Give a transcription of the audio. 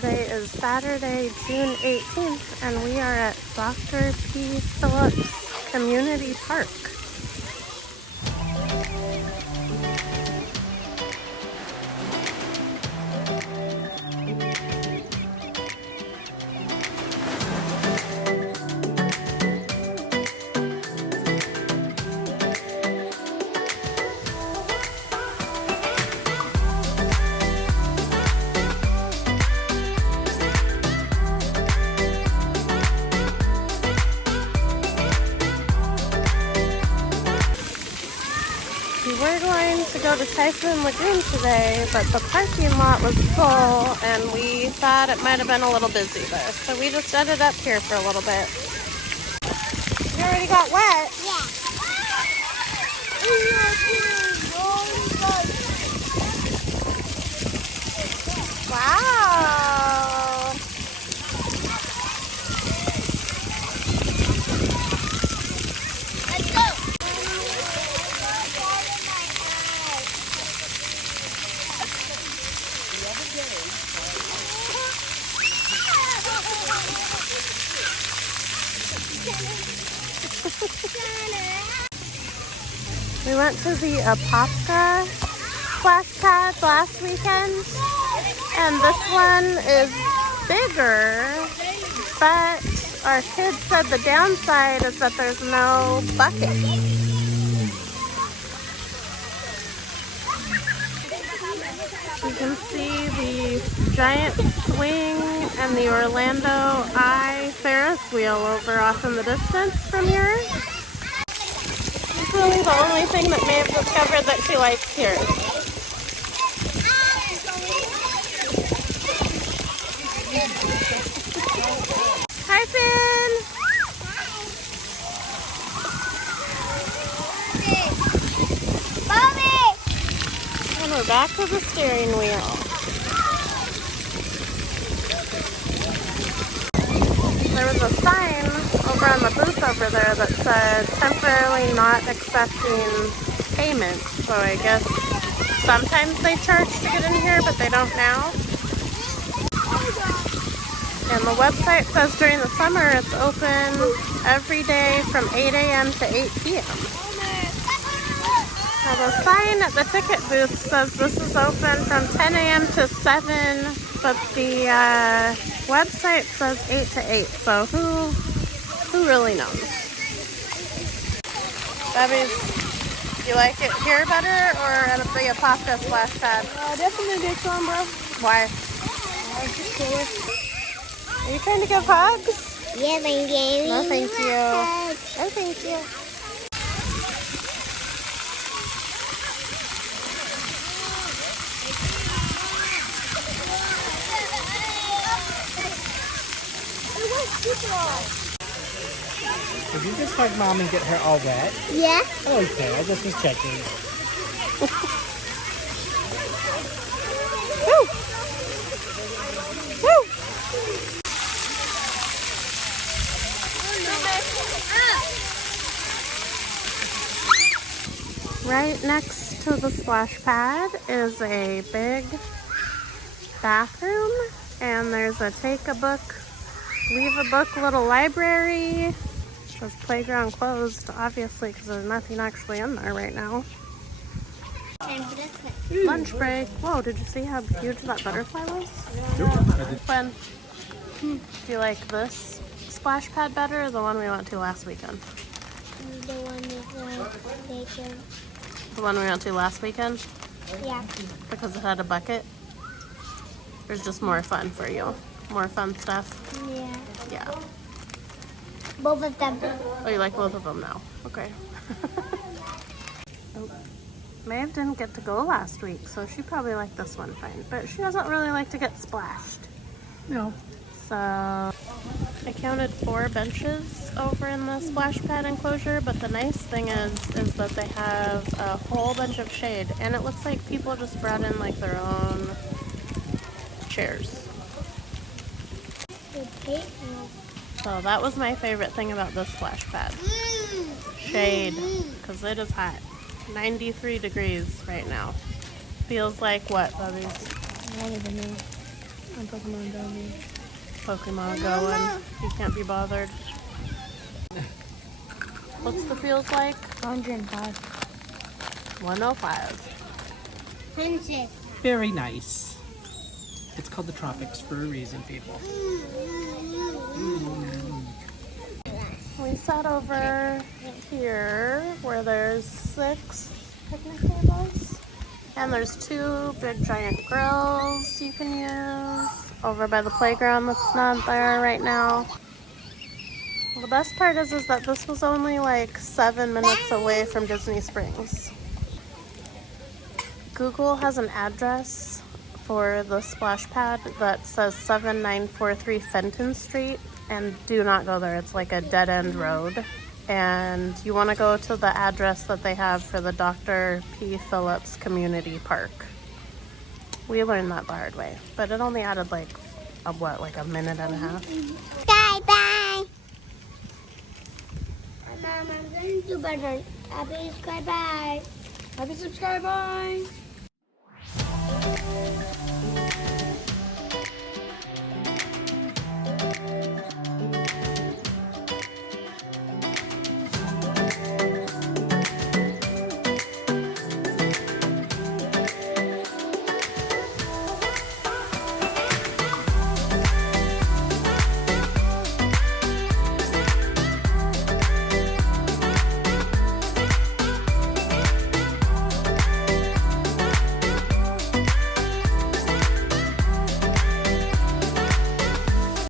Today is Saturday, June 18th, and we are at Dr. P. Phillips Community Park. We were going to go to Typhoon Lagoon today, but the parking lot was full and we thought it might have been a little busy there. So we just ended up here for a little bit. You already got wet? Yeah. Wow. Let's go. We went to the Apopka splash pad last weekend, and this one is bigger, but our kids said the downside is that there's no bucket. You can see the giant swing and the Orlando Eye Ferris wheel over off in the distance from here. It's really the only thing that Maeve discovered that she likes here. Hi, Finn! Mommy! And we're back to the steering wheel. There was a sign over on the booth over there that said temporarily not accepting payment. So I guess sometimes they charge to get in here, but they don't now. And the website says during the summer it's open every day from 8 a.m. to 8 p.m. Now the sign at the ticket booth says this is open from 10 a.m. to 7, but the website says 8 to 8, so who really knows? Debbie, do you like it here better or at the Apopka splash pad? Definitely this one, bro. Why? Just kidding. Are you trying to give hugs? Yeah, thank you. No, thank you. No, thank you. Did you just hug Mom and get her all wet? Yeah. Okay, I just was checking. Woo! Woo! Right next to the splash pad is a big bathroom, and there's a take a book, leave a book little library. It says playground closed, obviously, because there's nothing actually in there right now. Lunch break. Whoa, did you see how huge that butterfly was? When? Do you like this splash pad better or the one we went to last weekend? The one with bacon. The one we went to last weekend? Yeah. Because it had a bucket? Or just more fun for you? More fun stuff? Yeah. Yeah. Both of them. Oh, you like both of them now? Okay. Oh. Maeve didn't get to go last week, so she probably liked this one fine. But she doesn't really like to get splashed. No. So I counted 4 benches over in the splash pad enclosure, but the nice thing is that they have a whole bunch of shade, and it looks like people just brought in like their own chairs. So that was my favorite thing about this splash pad. Shade, because it is hot. 93 degrees right now. Feels like what, Bubbies? I don't even know. Pokemon Go. Pokemon Go and you can't be bothered. What's the feels like? 105. 105. 100. Very nice. It's called the tropics for a reason, people. We sat over here where there's 6 picnic tables. And there's 2 big giant grills you can use over by the playground that's not there right now. The best part is that this was only like 7 minutes away from Disney Springs. Google has an address for the splash pad that says 7943 Fenton Street, and do not go there. It's like a dead-end road. And you want to go to the address that they have for the Dr. P. Phillips Community Park. We learned that the hard way, but it only added like a minute and a half. Bye bye. Mom, I'm going to do better. Happy subscribe bye. Happy subscribe, bye.